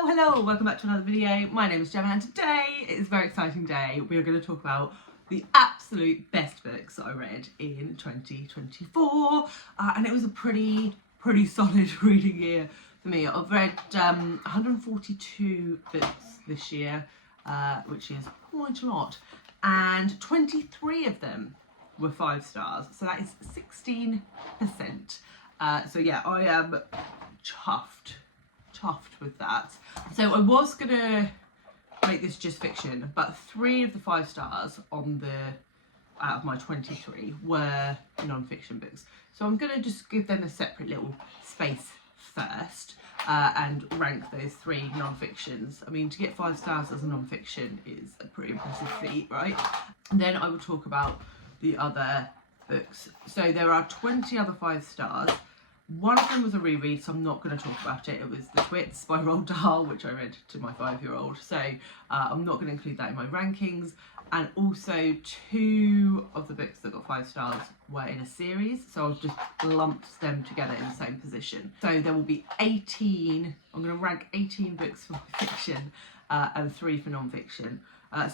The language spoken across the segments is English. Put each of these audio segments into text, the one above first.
Hello, welcome back to another video. My name is Gemma and today is a very exciting day. We are going to talk about the absolute best books that I read in 2024 and it was a pretty solid reading year for me. I've read 142 books this year, which is quite a lot, and 23 of them were 5 stars, so that is 16%. So yeah, I am chuffed with that. So I was gonna make this just fiction, but 3 of the 5 stars on out of my 23 were non-fiction books. So I'm gonna just give them a separate little space first and rank those 3 non-fictions. I mean, to get 5 stars as a non-fiction is a pretty impressive feat, right? And then I will talk about the other books. So there are 20 other 5 stars. One of them was a reread, so I'm not going to talk about it. It was The Twits by Roald Dahl, which I read to my 5-year-old. So I'm not going to include that in my rankings. And also 2 of the books that got 5 stars were in a series, so I've just lumped them together in the same position. So there will be 18, I'm going to rank 18 books for fiction and 3 for non-fiction.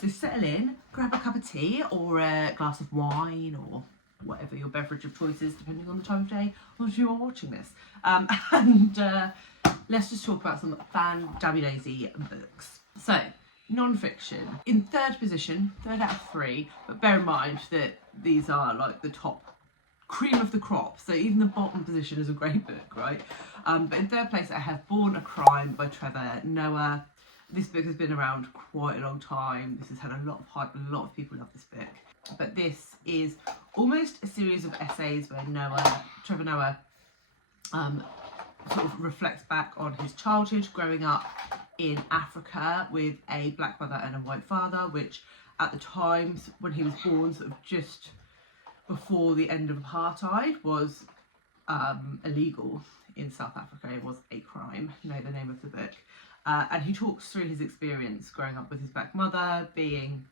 So settle in, grab a cup of tea or a glass of wine or whatever your beverage of choice is, depending on the time of day or if you are watching this. Let's just talk about some fan-dabby-daisy books. So, non-fiction. In 3rd position, 3rd out of 3, but bear in mind that these are like the top cream of the crop, so even the bottom position is a great book, right? But in 3rd place I have Born a Crime by Trevor Noah. This book has been around quite a long time. This has had a lot of hype, a lot of people love this book. But this is almost a series of essays where Trevor Noah sort of reflects back on his childhood growing up in Africa with a black mother and a white father, which at the time when he was born, sort of just before the end of apartheid, was illegal in South Africa. It was a crime, the name of the book. And he talks through his experience growing up with his black mother, being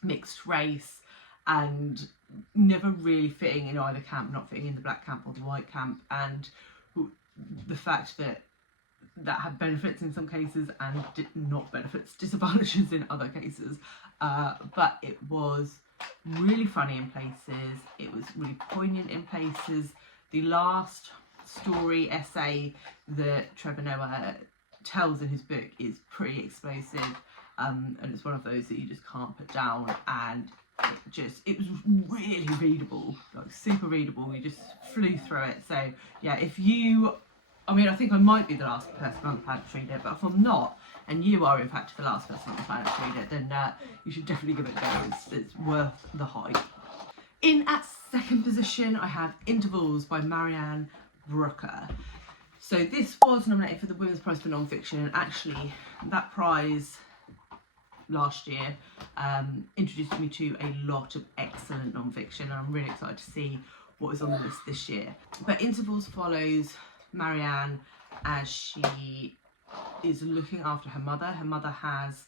mixed race and never really fitting in either camp, not fitting in the black camp or the white camp, and the fact that had benefits in some cases and did not benefits, disadvantages in other cases. But it was really funny in places, it was really poignant in places. The last story essay that Trevor Noah tells in his book is pretty explosive, and it's one of those that you just can't put down, and it was really readable, like super readable. You just flew through it. So yeah, I think I might be the last person on the planet to read it, but if I'm not, and you are in fact the last person on the planet to read it, then you should definitely give it a go. It's worth the hype. In at 2nd position I have Intervals by Marianne Brooker. So this was nominated for the Women's Prize for Non-Fiction, and actually that prize last year introduced me to a lot of excellent non-fiction, and I'm really excited to see what is on the list this year. But Intervals follows Marianne as she is looking after her mother. Her mother has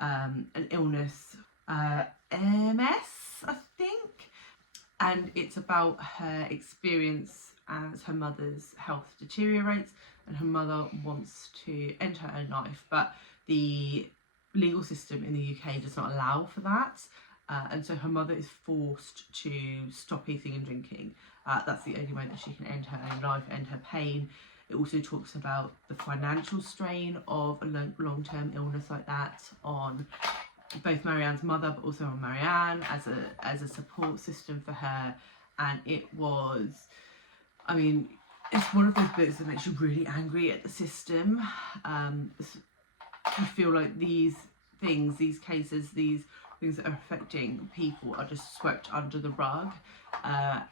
an illness, MS, I think, and it's about her experience as her mother's health deteriorates and her mother wants to end her own life, but the legal system in the UK does not allow for that, and so her mother is forced to stop eating and drinking. That's the only way that she can end her own life, end her pain. It also talks about the financial strain of a long-term illness like that on both Marianne's mother, but also on Marianne as a support system for her. And it was, I mean, it's one of those books that makes you really angry at the system. You feel like these things, these cases, these things that are affecting people are just swept under the rug,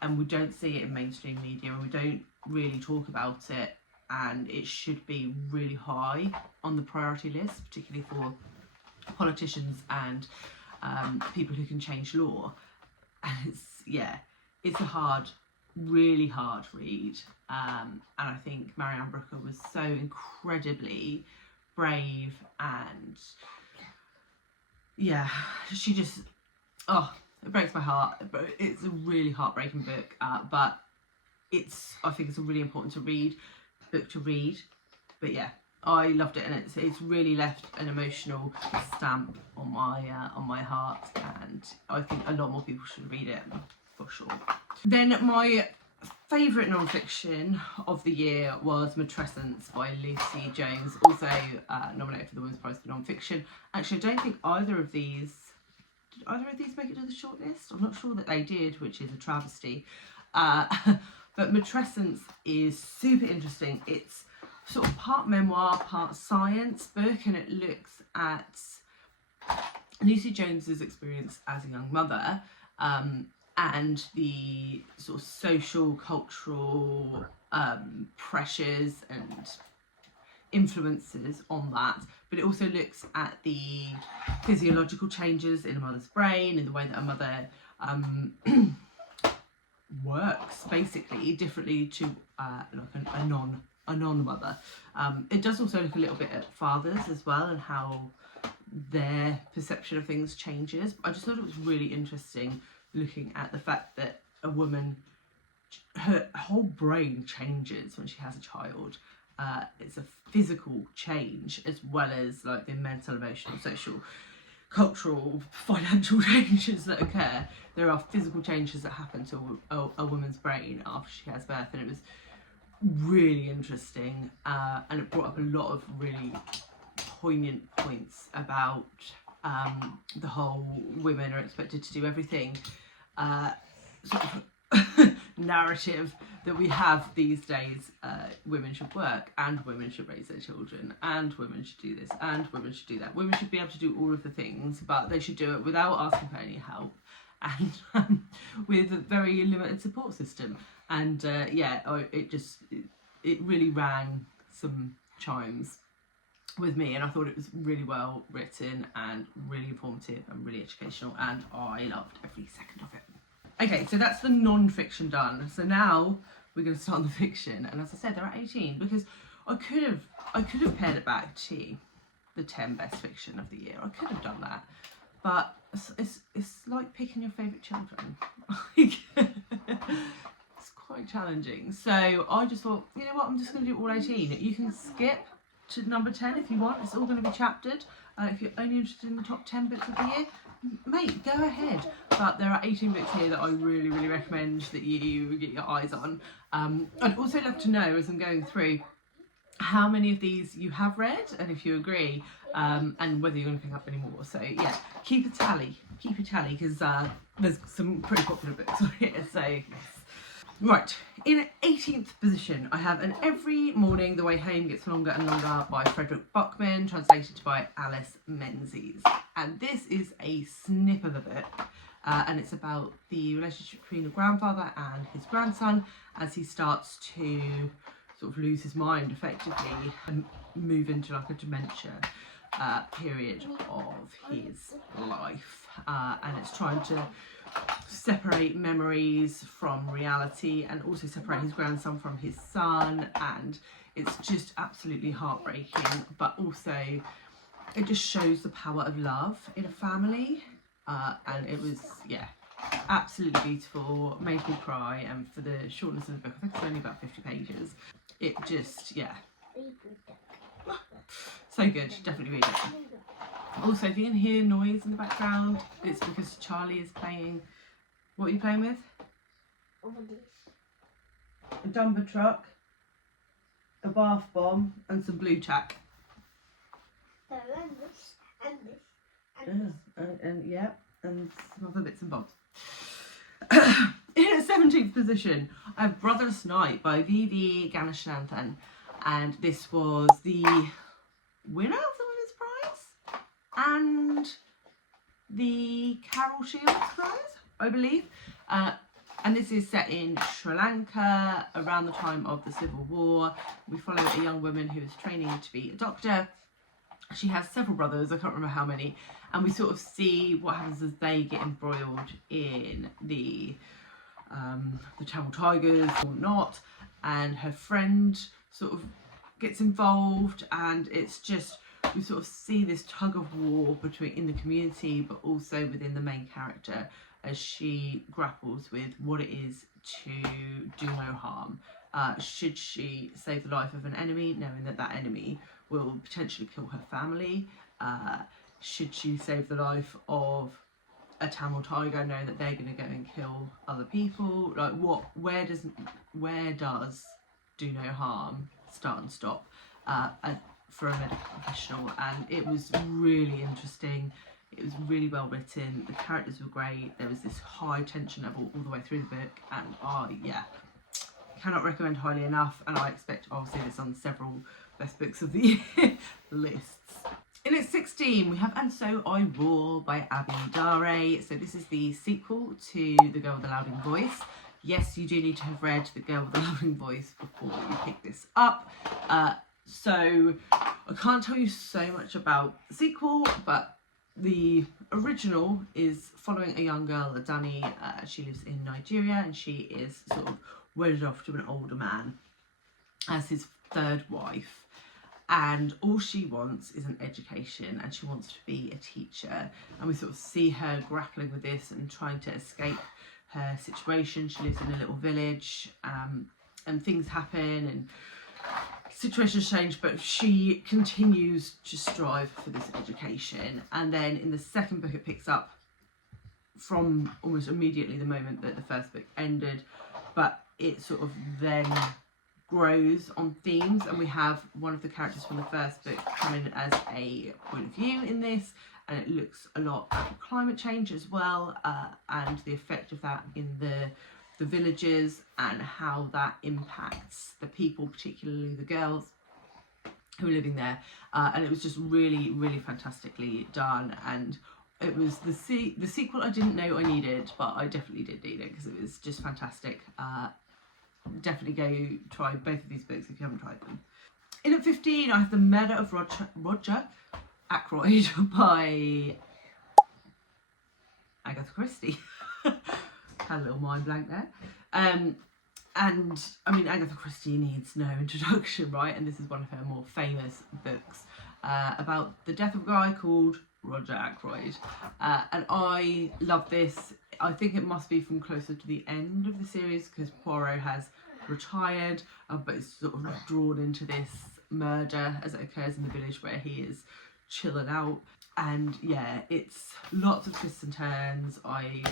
and we don't see it in mainstream media, and we don't really talk about it, and it should be really high on the priority list, particularly for politicians and people who can change law. And it's a really hard read, and I think Marianne Brooker was so incredibly brave, and yeah, she just, it breaks my heart. It's a really heartbreaking book, but I think it's a really important book to read. But yeah, I loved it, and it's really left an emotional stamp on my heart, and I think a lot more people should read it for sure. Then my favourite non-fiction of the year was Matrescence by Lucy Jones, also nominated for the Women's Prize for Non-Fiction. Actually, I don't think either of these make it to the shortlist. I'm not sure that they did, which is a travesty. But Matrescence is super interesting. It's sort of part memoir, part science book, and it looks at Lucy Jones's experience as a young mother, and the sort of social, cultural pressures and influences on that. But it also looks at the physiological changes in a mother's brain, in the way that a mother works basically differently to like a non-mother. It does also look a little bit at fathers as well, and how their perception of things changes. I just thought it was really interesting looking at the fact that a woman, her whole brain changes when she has a child. It's a physical change as well as like the mental, emotional, social, cultural, financial changes that occur. There are physical changes that happen to a woman's brain after she has birth, and it was really interesting, and it brought up a lot of really poignant points about the whole women are expected to do everything sort of narrative that we have these days. Women should work, and women should raise their children, and women should do this, and women should do that. Women should be able to do all of the things, but they should do it without asking for any help, and with a very limited support system. And it really rang some chimes with me, and I thought it was really well written and really informative and really educational, and I loved every second of it. Okay, so that's the non-fiction done. So now we're going to start on the fiction, and as I said, there are 18 because I could have paired it back to the 10 best fiction of the year. I could have done that, but it's like picking your favourite children. It's quite challenging. So I just thought, you know what, I'm just going to do all 18. You can skip to number 10 if you want. It's all going to be chaptered. If you're only interested in the top 10 books of the year, mate, go ahead. But there are 18 books here that I really, really recommend that you get your eyes on. I'd also love to know, as I'm going through, how many of these you have read, and if you agree, and whether you're going to pick up any more. So yeah, keep a tally, because there's some pretty popular books on here. So yes. Right, in 18th position, I have An Every Morning the Way Home Gets Longer and Longer by Frederick Buckman, translated by Alice Menzies. And this is a snip of a book, and it's about the relationship between a grandfather and his grandson as he starts to sort of lose his mind effectively and move into like a dementia period of his life. And it's trying to separate memories from reality, and also separate his grandson from his son, and it's just absolutely heartbreaking, but also it just shows the power of love in a family, and it was, yeah, absolutely beautiful, made me cry, and for the shortness of the book, I think it's only about 50 pages, it just, yeah, so good, definitely read it. Also, if you can hear noise in the background, it's because Charlie is playing. What are you playing with? A dumper truck, a bath bomb, and some blue tack. And yeah, and some other bits and bobs. In a 17th position, I have Brother Snipe by V.V. Ganeshananthan, and this was the winner of the Women's Prize and the Carol Shields Prize, I believe. And this is set in Sri Lanka around the time of the Civil War. We follow a young woman who is training to be a doctor. She has several brothers, I can't remember how many, and we sort of see what happens as they get embroiled in the Tamil Tigers or not, and her friend sort of gets involved, and it's just, we sort of see this tug of war between in the community, but also within the main character as she grapples with what it is to do no harm. Should she save the life of an enemy, knowing that that enemy will potentially kill her family. Should she save the life of a Tamil tiger, knowing that they're going to go and kill other people? Like, where does do no harm start and stop for a medical professional? And it was really interesting. It was really well written. The characters were great. There was this high tension level all the way through the book, and yeah, cannot recommend highly enough. And I expect I'll see this on several best books of the year lists. In at 16, we have And So I Roar by Abby Dare. So this is the sequel to The Girl with the Louding Voice. Yes, you do need to have read The Girl with the Louding Voice before you pick this up. So I can't tell you so much about the sequel, but the original is following a young girl, Adani. She lives in Nigeria, and she is sort of wedded off to an older man as his third wife. And all she wants is an education, and she wants to be a teacher. And we sort of see her grappling with this and trying to escape her situation. She lives in a little village, and things happen and situations change, but she continues to strive for this education. And then in the second book, it picks up from almost immediately the moment that the first book ended, but it sort of then grows on themes, and we have one of the characters from the first book come in as a point of view in this, and it looks a lot at climate change as well, and the effect of that in the villages and how that impacts the people, particularly the girls who are living there. And it was just really, really fantastically done. And it was the sequel I didn't know I needed, but I definitely did need it because it was just fantastic. Definitely go try both of these books if you haven't tried them. In at 15, I have The Murder of Roger Ackroyd by Agatha Christie. Had a little mind blank there. And I mean, Agatha Christie needs no introduction, right? And this is one of her more famous books about the death of a guy called Roger Ackroyd. And I love this. I think it must be from closer to the end of the series because Poirot has retired, but it's sort of drawn into this murder as it occurs in the village where he is chilling out. And yeah, it's lots of twists and turns. I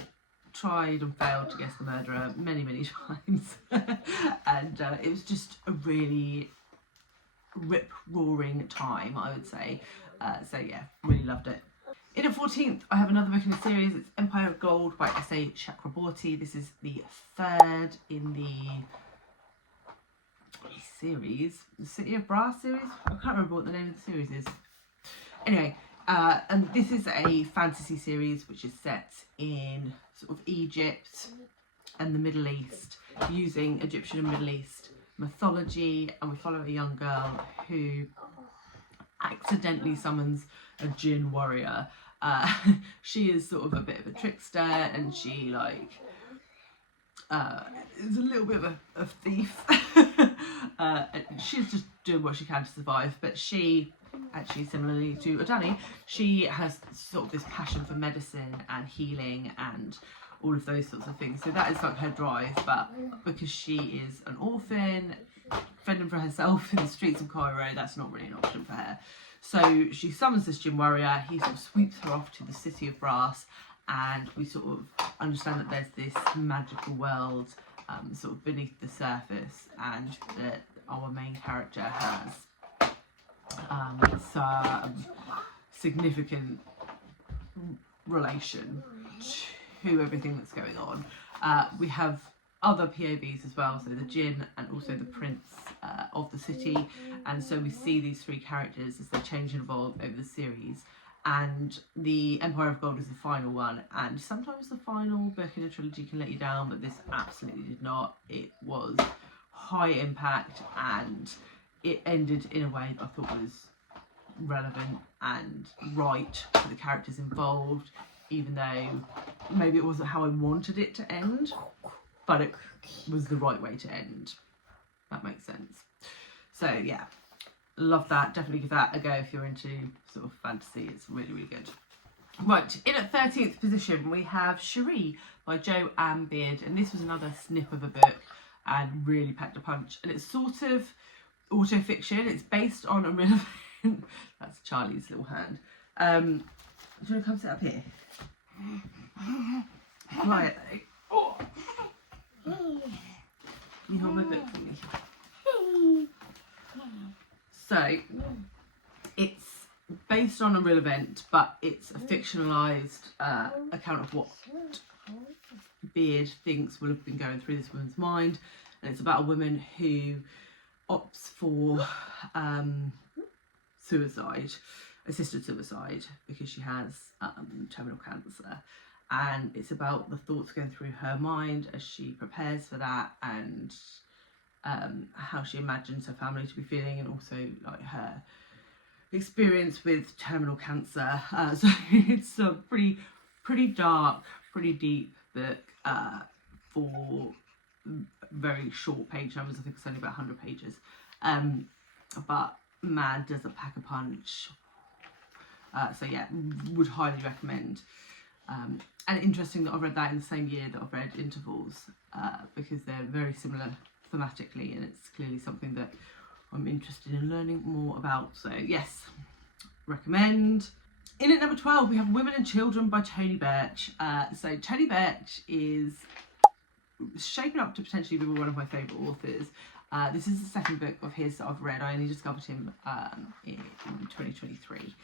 tried and failed to guess the murderer many times. And it was just a really rip-roaring time, I would say. So yeah, really loved it. In at 14th, I have another book in the series. It's Empire of Gold by S.A. Chakraborty. This is the third in the series, the City of Brass series. I can't remember what the name of the series is. Anyway, and this is a fantasy series which is set in sort of Egypt and the Middle East, using Egyptian and Middle East mythology, and we follow a young girl who accidentally summons a jinn warrior. She is sort of a bit of a trickster, and she is a little bit of a thief. She's just doing what she can to survive, but she, actually similarly to Adani, she has sort of this passion for medicine and healing and all of those sorts of things. So that is like her drive, but because she is an orphan, fending for herself in the streets of Cairo, that's not really an option for her. So she summons this jinn warrior. He sort of sweeps her off to the City of Brass, and we sort of understand that there's this magical world sort of beneath the surface, and that our main character has some significant relation to everything that's going on. We have other POVs as well, so the jinn and also the prince of the city, and so we see these three characters as they change and evolve over the series. And the Empire of Gold is the final one, and sometimes the final book in a trilogy can let you down, but this absolutely did not. It was high impact, and it ended in a way that I thought was relevant and right for the characters involved, even though maybe it wasn't how I wanted it to end, but it was the right way to end. That makes sense. So yeah, love that. Definitely give that a go if you're into sort of fantasy. It's really good. Right, in at 13th position we have Cherie by Jo Ann Beard, and this was another snip of a book and really packed a punch. And it's sort of auto-fiction. It's based on a real That's Charlie's little hand. Do you want to come sit up here? Quiet though. Oh. You hold my book for me. So, it's based on a real event, but it's a fictionalised account of what Beard thinks will have been going through this woman's mind. And it's about a woman who opts for suicide, assisted suicide, because she has terminal cancer. And it's about the thoughts going through her mind as she prepares for that, and how she imagines her family to be feeling, and also like her experience with terminal cancer. So it's a pretty dark, pretty deep book for very short page numbers. I think it's only about 100 pages. But man, does it pack a punch. So yeah, would highly recommend. And interesting that I've read that in the same year that I've read Intervals, because they're very similar thematically, and it's clearly something that I'm interested in learning more about. So yes, recommend. In at number 12, we have Women and Children by Tony Birch. So Tony Birch is shaping up to potentially be one of my favourite authors. This is the second book of his that I've read. I only discovered him in 2023.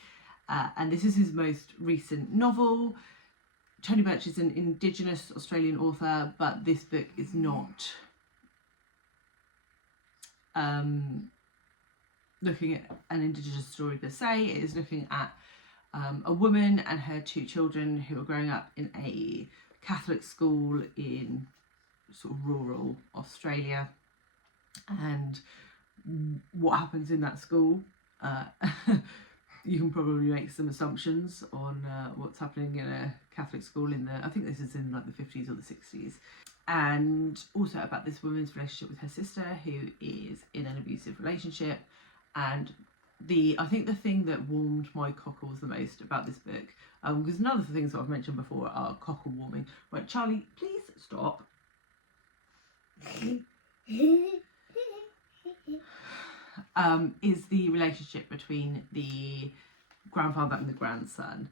And this is his most recent novel. Tony Birch is an Indigenous Australian author, but this book is not looking at an Indigenous story per se. It is looking at a woman and her 2 children who are growing up in a Catholic school in sort of rural Australia, and what happens in that school. You can probably make some assumptions on what's happening in a Catholic school in I think this is in like the 50s or the 60s. And also about this woman's relationship with her sister, who is in an abusive relationship. And I think the thing that warmed my cockles the most about this book, because none of the things that I've mentioned before are cockle warming. Right, Charlie, please stop. Is the relationship between the grandfather and the grandson.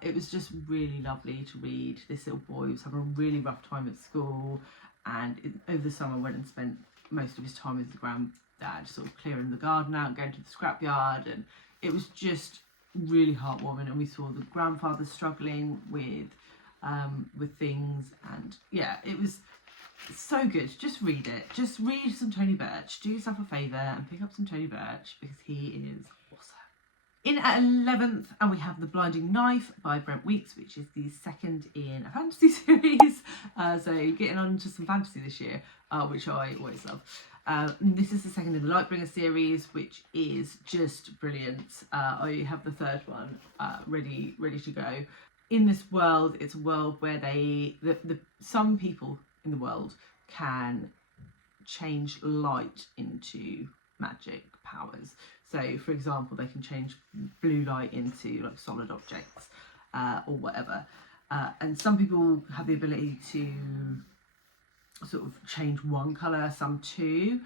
It was just really lovely to read. This little boy was having a really rough time at school, and over the summer went and spent most of his time with his granddad, sort of clearing the garden out, going to the scrapyard, and it was just really heartwarming. And we saw the grandfather struggling with things, and yeah, it was so good. Just read it. Just read some Tony Birch. Do yourself a favour and pick up some Tony Birch, because he is awesome. In at 11th, and we have The Blinding Knife by Brent Weeks, which is the second in a fantasy series. So getting on to some fantasy this year, which I always love. This is the second in the Lightbringer series, which is just brilliant. I have the third one ready to go. In this world, it's a world where some people in the world can change light into magic powers. So for example, they can change blue light into like solid objects or whatever, and some people have the ability to sort of change one colour, some two,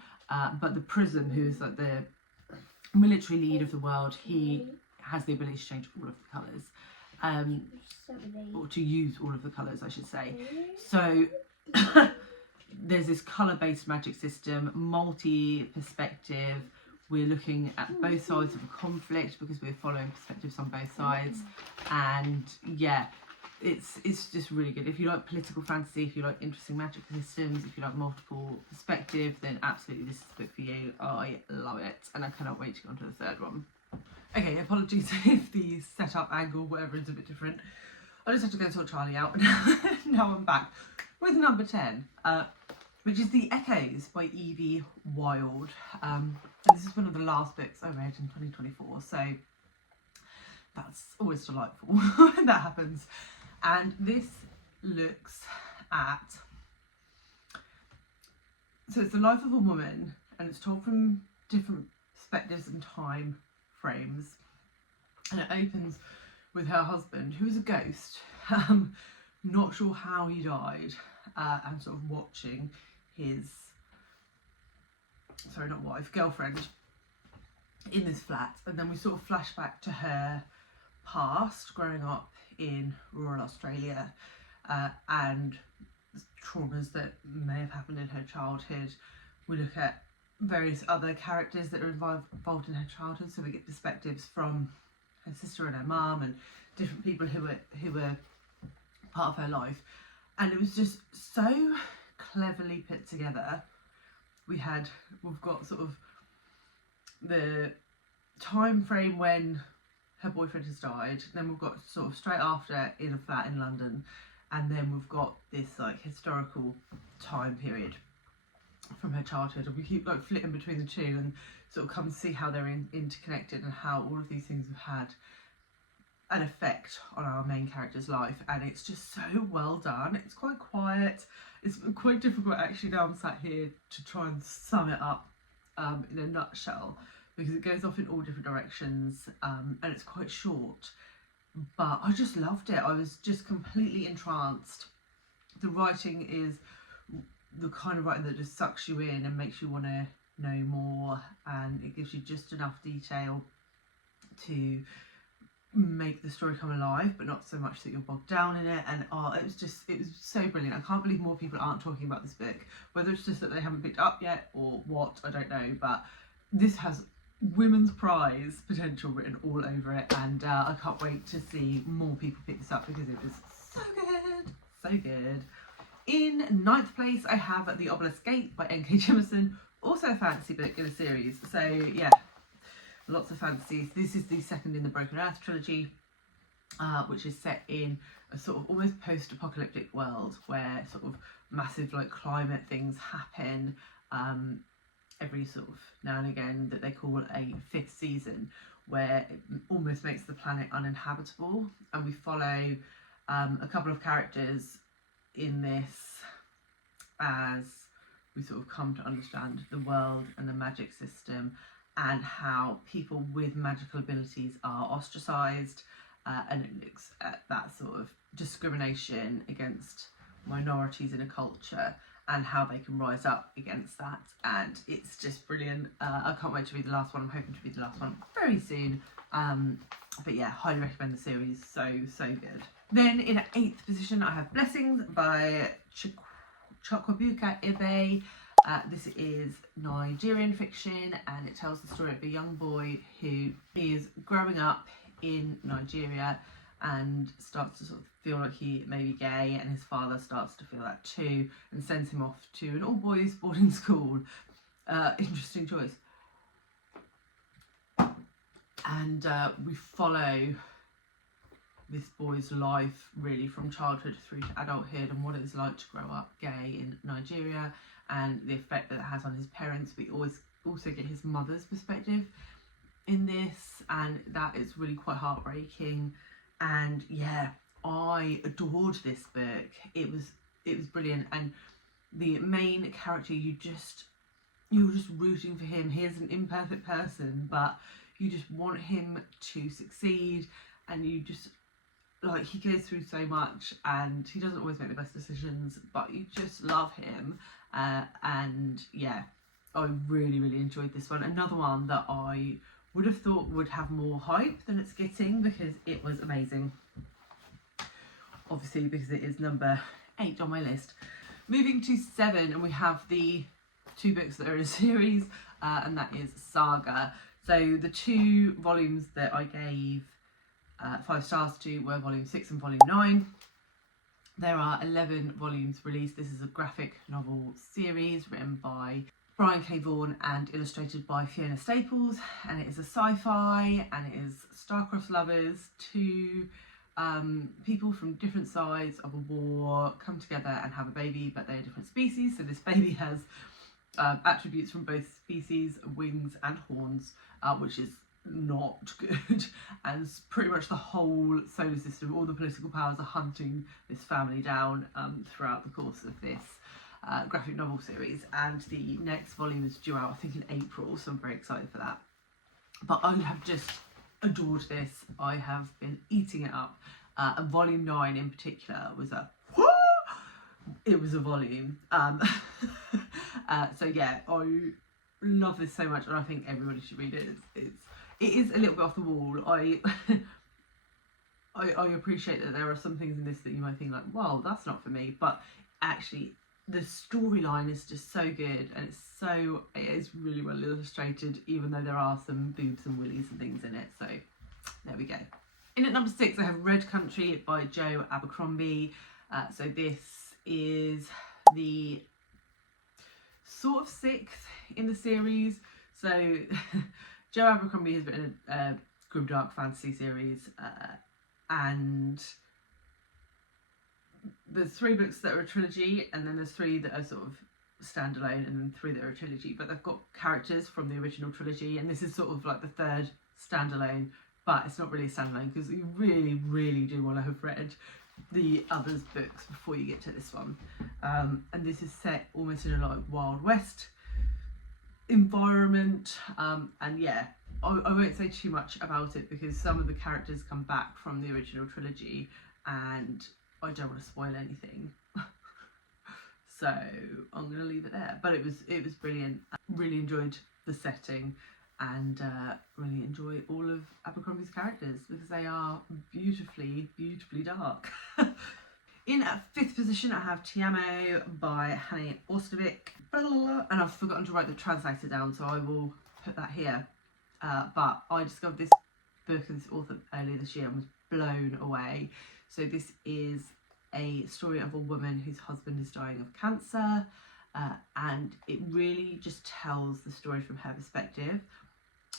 but the Prism, who is like the military lead of the world, he has the ability to change all of the colours, or to use all of the colours, I should say. So there's this colour-based magic system, multi-perspective. We're looking at both sides of a conflict because we're following perspectives on both sides, and yeah, it's just really good. If you like political fantasy, if you like interesting magic systems, if you like multiple perspective, then absolutely this is the book for you. I love it, and I cannot wait to go on to the third one. Okay, apologies if the setup angle, whatever, is a bit different. I just have to go sort Charlie out. Now I'm back with number 10, which is The Echoes by Evie Wilde. And this is one of the last books I read in 2024, so that's always delightful when that happens. And this looks at, so it's the life of a woman, and it's told from different perspectives and time frames, and it opens with her husband, who is a ghost, not sure how he died, and sort of watching his, sorry, not wife, girlfriend, in this flat, and then we sort of flash back to her past, growing up in rural Australia, and traumas that may have happened in her childhood. We look at various other characters that are involved in her childhood, so we get perspectives from her sister and her mum and different people who were part of her life, and it was just so cleverly put together. We've got sort of the time frame when her boyfriend has died, then we've got sort of straight after in a flat in London, and then we've got this like historical time period from her childhood, and we keep like flitting between the two and sort of come to see how they're interconnected and how all of these things have had an effect on our main character's life. And it's just so well done. It's quite quiet. It's quite difficult actually now I'm sat here to try and sum it up in a nutshell, because it goes off in all different directions, and it's quite short, but I just loved it. I was just completely entranced. The writing is the kind of writing that just sucks you in and makes you want to know more, and it gives you just enough detail to make the story come alive, but not so much that you're bogged down in it. And it was so brilliant. I can't believe more people aren't talking about this book, whether it's just that they haven't picked it up yet or what, I don't know, but this has women's prize potential written all over it, and I can't wait to see more people pick this up, because it was so good. In 9th place, I have The Obelisk Gate by N.K. Jemisin, also a fantasy book in a series. So yeah, lots of fantasies. This is the second in the Broken Earth trilogy, which is set in a sort of almost post-apocalyptic world where sort of massive like climate things happen every sort of now and again, that they call a 5th season, where it almost makes the planet uninhabitable, and we follow a couple of characters in this as we sort of come to understand the world and the magic system, and how people with magical abilities are ostracised, and it looks at that sort of discrimination against minorities in a culture and how they can rise up against that. And it's just brilliant. I can't wait to read the last one. I'm hoping to read the last one very soon. But yeah, highly recommend the series. So good. Then in 8th position, I have Blessings by Chukwuebuka Ibe. This is Nigerian fiction, and it tells the story of a young boy who is growing up in Nigeria and starts to sort of feel like he may be gay, and his father starts to feel that too and sends him off to an all-boys boarding school. Interesting choice. And we follow this boy's life really from childhood through to adulthood, and what it's like to grow up gay in Nigeria, and the effect that it has on his parents. We always also get his mother's perspective in this, and that is really quite heartbreaking. And yeah, I adored this book. It was brilliant, and the main character, you're just rooting for him. He is an imperfect person, but you just want him to succeed, and you just like, he goes through so much, and he doesn't always make the best decisions, but you just love him. And yeah, I really enjoyed this one. Another one that I would have thought would have more hype than it's getting, because it was amazing. Obviously, because it is number 8 on my list. Moving to 7, and we have the 2 books that are in a series, and that is Saga. So the 2 volumes that I gave 5 stars to were volume 6 and volume 9. There are 11 volumes released. This is a graphic novel series written by Brian K. Vaughan and illustrated by Fiona Staples, and it is a sci-fi, and it is star-crossed lovers, 2 people from different sides of a war come together and have a baby, but they're different species. So this baby has attributes from both species, wings and horns, which is not good, and pretty much the whole solar system, all the political powers are hunting this family down throughout the course of this graphic novel series. And the next volume is due out, I think, in April, so I'm very excited for that. But I have just adored this. I have been eating it up, and volume 9 in particular was a volume. So yeah, I love this so much, and I think everybody should read it. It is a little bit off the wall. I appreciate that there are some things in this that you might think like, well, that's not for me, but actually the storyline is just so good, and it is really well illustrated, even though there are some boobs and willies and things in it. So there we go. In at number 6, I have Red Country by Joe Abercrombie. So this is the sort of 6th in the series. So Joe Abercrombie has written a grimdark fantasy series, and there's 3 books that are a trilogy, and then there's 3 that are sort of standalone, and then 3 that are a trilogy, but they've got characters from the original trilogy, and this is sort of like the 3rd standalone, but it's not really a standalone because you really, really do want to have read the others books before you get to this one. And this is set almost in a like Wild West environment, and yeah, I won't say too much about it because some of the characters come back from the original trilogy, and I don't want to spoil anything. So I'm going to leave it there. But it was brilliant. I really enjoyed the setting, and really enjoy all of Abercrombie's characters because they are beautifully, beautifully dark. In at 5th position, I have Tiamo by Hanne Orstavik. And I've forgotten to write the translator down, so I will put that here. But I discovered this book and this author earlier this year and was blown away. So this is a story of a woman whose husband is dying of cancer, and it really just tells the story from her perspective,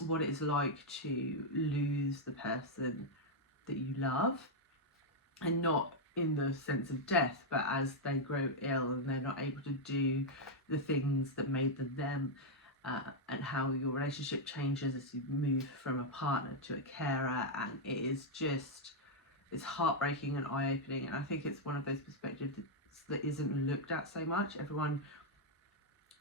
what it is like to lose the person that you love, and not in the sense of death, but as they grow ill and they're not able to do the things that made them them, and how your relationship changes as you move from a partner to a carer. And it is just, it's heartbreaking and eye-opening, and I think it's one of those perspectives that isn't looked at so much. Everyone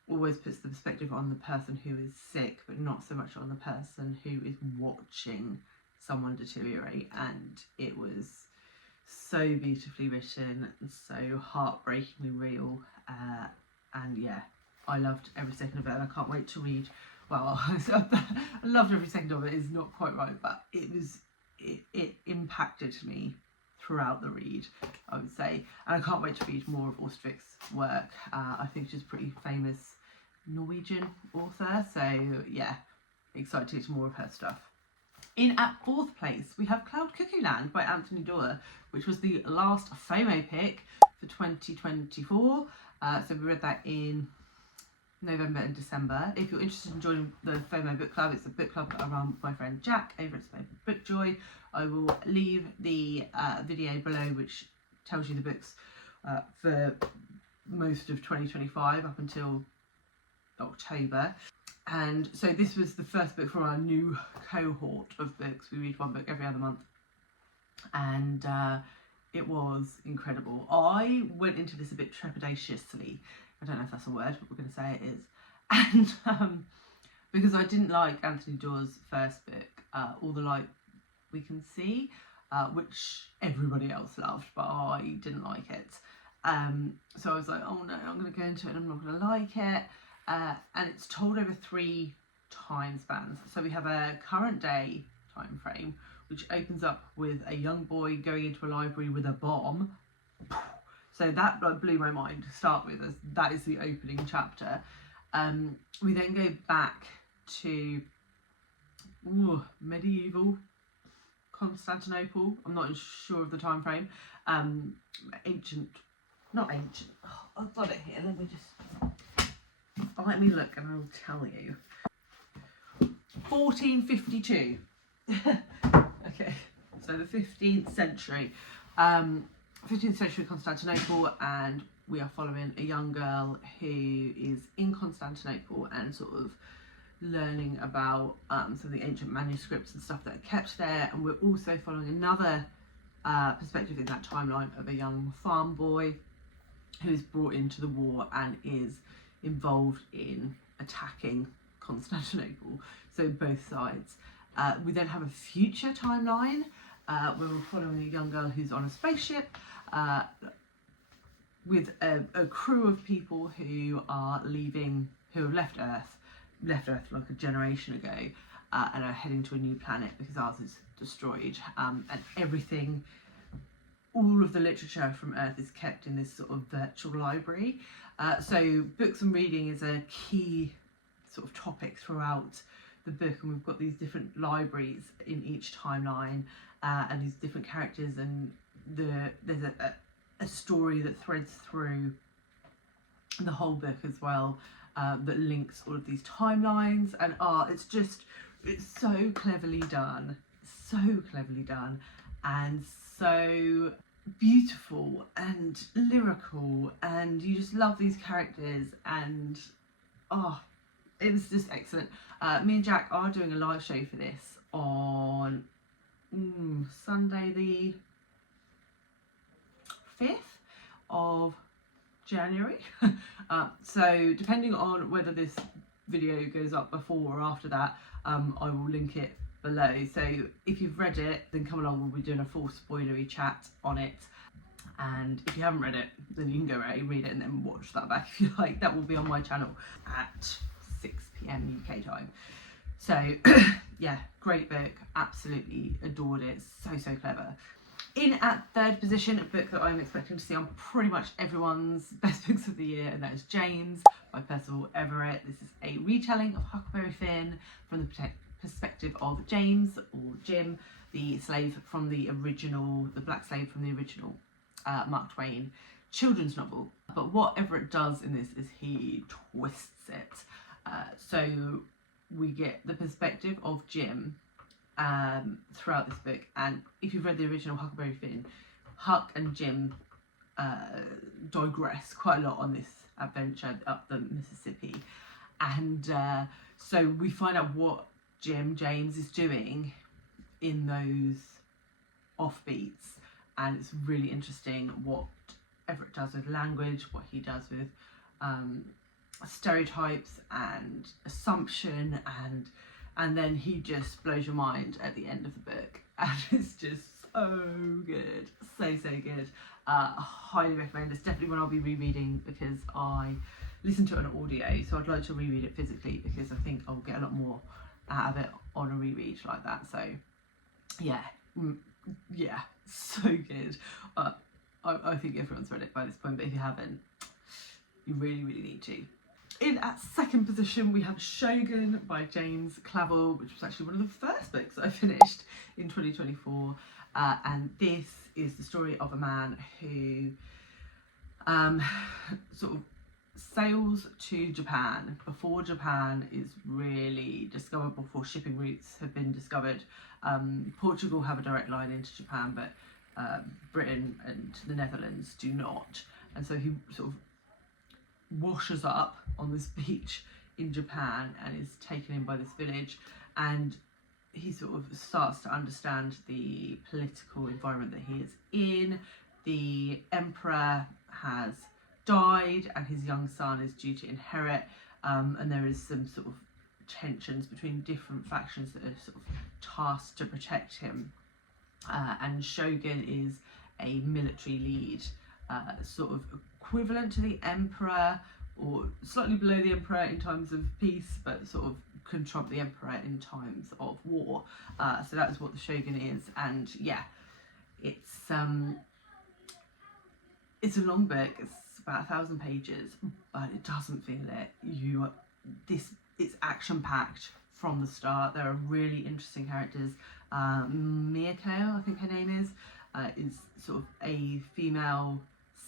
always puts the perspective on the person who is sick, but not so much on the person who is watching someone deteriorate. And it was so beautifully written and so heartbreakingly real, and yeah, I loved every second of it, and I can't wait to read. Well, I loved every second of it is not quite right, but it impacted me throughout the read, I would say, and I can't wait to read more of Orstavik's work. I think she's a pretty famous Norwegian author, so yeah, excited to get more of her stuff. In at 4th place, we have Cloud Cuckoo Land by Anthony Doerr, which was the last FOMO pick for 2024. So we read that in November and December. If you're interested in joining the FOMO book club, it's a book club I run with my friend Jack over at Spain Book Joy. I will leave the video below which tells you the books for most of 2025 up until October. And so this was the first book from our new cohort of books. We read 1 book every other month, and it was incredible. I went into this a bit trepidatiously. I don't know if that's a word, but we're going to say it is. And because I didn't like Anthony Doerr's first book, All the Light We Can See, which everybody else loved, but I didn't like it. So I was like, oh no, I'm going to go into it and I'm not going to like it. And it's told over 3 time spans. So we have a current day time frame, which opens up with a young boy going into a library with a bomb. So that blew my mind to start with, as that is the opening chapter. We then go back to medieval Constantinople. I'm not sure of the time frame. Not ancient. Oh, I've got it here. Let me look and I'll tell you. 1452. Okay, so the 15th century. 15th century Constantinople, and we are following a young girl who is in Constantinople and sort of learning about some of the ancient manuscripts and stuff that are kept there. And we're also following another perspective in that timeline of a young farm boy who is brought into the war and is involved in attacking Constantinople. So both sides. We then have a future timeline where we're following a young girl who's on a spaceship with a crew of people who are leaving, who have left Earth, left Earth like a generation ago and are heading to a new planet because ours is destroyed, and everything, all of the literature from Earth is kept in this sort of virtual library. So books and reading is a key sort of topic throughout the book, and we've got these different libraries in each timeline, and these different characters, and there's a story that threads through the whole book as well, that links all of these timelines, and it's so cleverly done, and so beautiful and lyrical, and you just love these characters, and it's just excellent. Me and Jack are doing a live show for this on Sunday the 5th of January. So depending on whether this video goes up before or after that, I will link it below. So if you've read it, then come along, we'll be doing a full spoilery chat on it. And if you haven't read it, then you can go right, read it and then watch that back if you like. That will be on my channel at 6 PM UK time. So yeah, great book, absolutely adored it, so clever. In at third position, a book that I'm expecting to see on pretty much everyone's best books of the year, and that is James by Percival Everett. This is a retelling of Huckleberry Finn from the perspective of James, or Jim, the slave from the original, the black slave from the original Mark Twain children's novel. But what Everett does in this is he twists it. So we get the perspective of Jim throughout this book, and if you've read the original Huckleberry Finn, Huck and Jim digress quite a lot on this adventure up the Mississippi, and so we find out what James is doing in those offbeats, and it's really interesting what Everett does with language, what he does with stereotypes and assumption, and then he just blows your mind at the end of the book, and it's just so good, so good. Highly recommend. It's definitely one I'll be rereading because I listened to it on audio, so I'd like to reread it physically because I think I'll get a lot more out of it on a reread like that. So yeah, so good. I think everyone's read it by this point, but if you haven't, you really need to. In at second position, we have Shogun by James Clavell, which was actually one of the first books I finished in 2024. And this is the story of a man who sort of sails to Japan before Japan is really discovered, before shipping routes have been discovered. Portugal have a direct line into Japan, but Britain and the Netherlands do not. And so he sort of washes up on this beach in Japan and is taken in by this village, and he sort of starts to understand the political environment that he is in. The emperor has died and his young son is due to inherit, and there is some sort of tensions between different factions that are sort of tasked to protect him, and Shogun is a military lead, sort of equivalent to the emperor or slightly below the emperor in times of peace, but sort of can trump the emperor in times of war. So that is what the Shogun is, and yeah, it's a long book. It's about 1,000 pages, but it doesn't feel it. It's action packed from the start. There are really interesting characters. Miyako, I think her name is sort of a female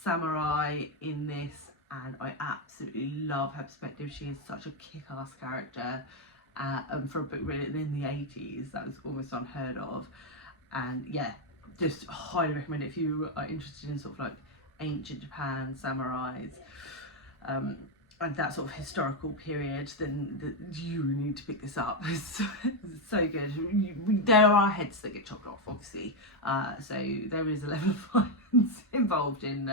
samurai in this, and I absolutely love her perspective. She is such a kick-ass character, for a book written in the 80s, that was almost unheard of. And yeah, just highly recommend it if you are interested in sort of like ancient Japan, samurais, and that sort of historical period, then you need to pick this up. It's so good. There are heads that get chopped off, obviously, so there is a level of violence involved in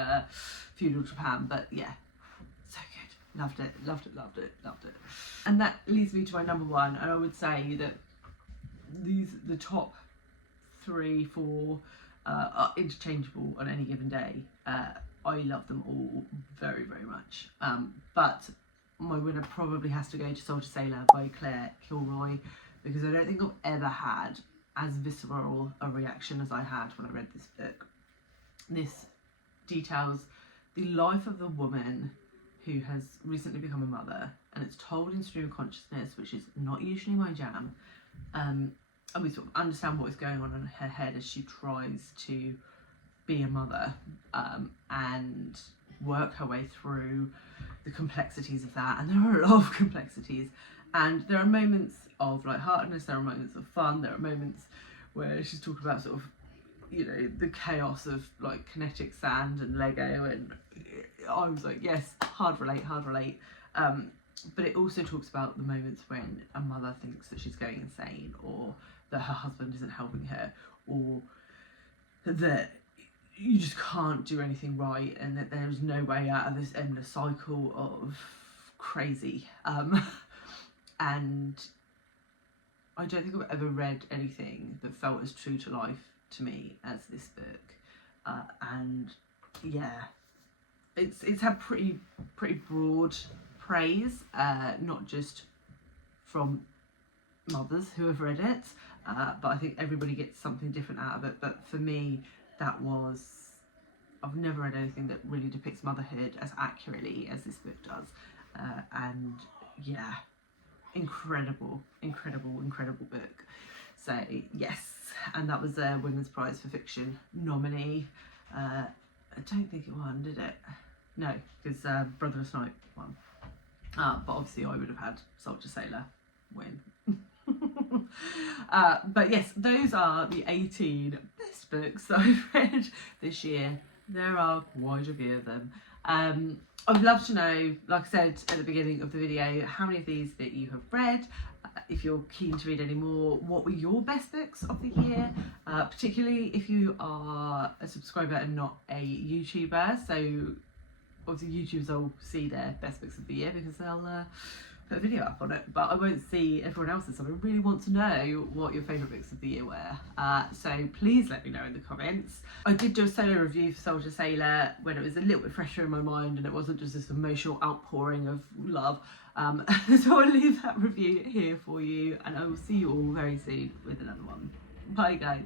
feudal Japan, but yeah, so good. Loved it. And that leads me to my number one, and I would say that the top 3, 4 are interchangeable on any given day. I love them all very much, but my winner probably has to go to Soldier Sailor by Claire Kilroy, because I don't think I've ever had as visceral a reaction as I had when I read this book. This details the life of the woman who has recently become a mother, and it's told in stream of consciousness, which is not usually my jam. And we sort of understand what is going on in her head as she tries to be a mother, and work her way through the complexities of that. And there are a lot of complexities, and there are moments of lightheartedness, there are moments of fun, there are moments where she's talking about sort of, you know, the chaos of like kinetic sand and Lego, and I was like, yes, hard relate. But it also talks about the moments when a mother thinks that she's going insane, or that her husband isn't helping her, or that you just can't do anything right, and that there's no way out of this endless cycle of crazy. And I don't think I've ever read anything that felt as true to life to me as this book. And yeah, it's had pretty broad praise, not just from mothers who have read it, but I think everybody gets something different out of it. But for me, I've never read anything that really depicts motherhood as accurately as this book does. And yeah, incredible book. So yes, and that was a Women's Prize for Fiction nominee. I don't think it won, did it? No, because Brother of Snipe won. But obviously I would have had Soldier Sailor win. But yes, those are the 18 best books that I've read this year. There are quite a few of them. I would love to know, like I said at the beginning of the video, how many of these that you have read. If you're keen to read any more, what were your best books of the year? Particularly if you are a subscriber and not a YouTuber. So obviously YouTubers will see their best books of the year because they'll put a video up on it, but I won't see everyone else's, so I really want to know what your favourite books of the year were. So please let me know in the comments. I did do a solo review for Soldier Sailor when it was a little bit fresher in my mind and it wasn't just this emotional outpouring of love. So I'll leave that review here for you, and I will see you all very soon with another one. Bye guys.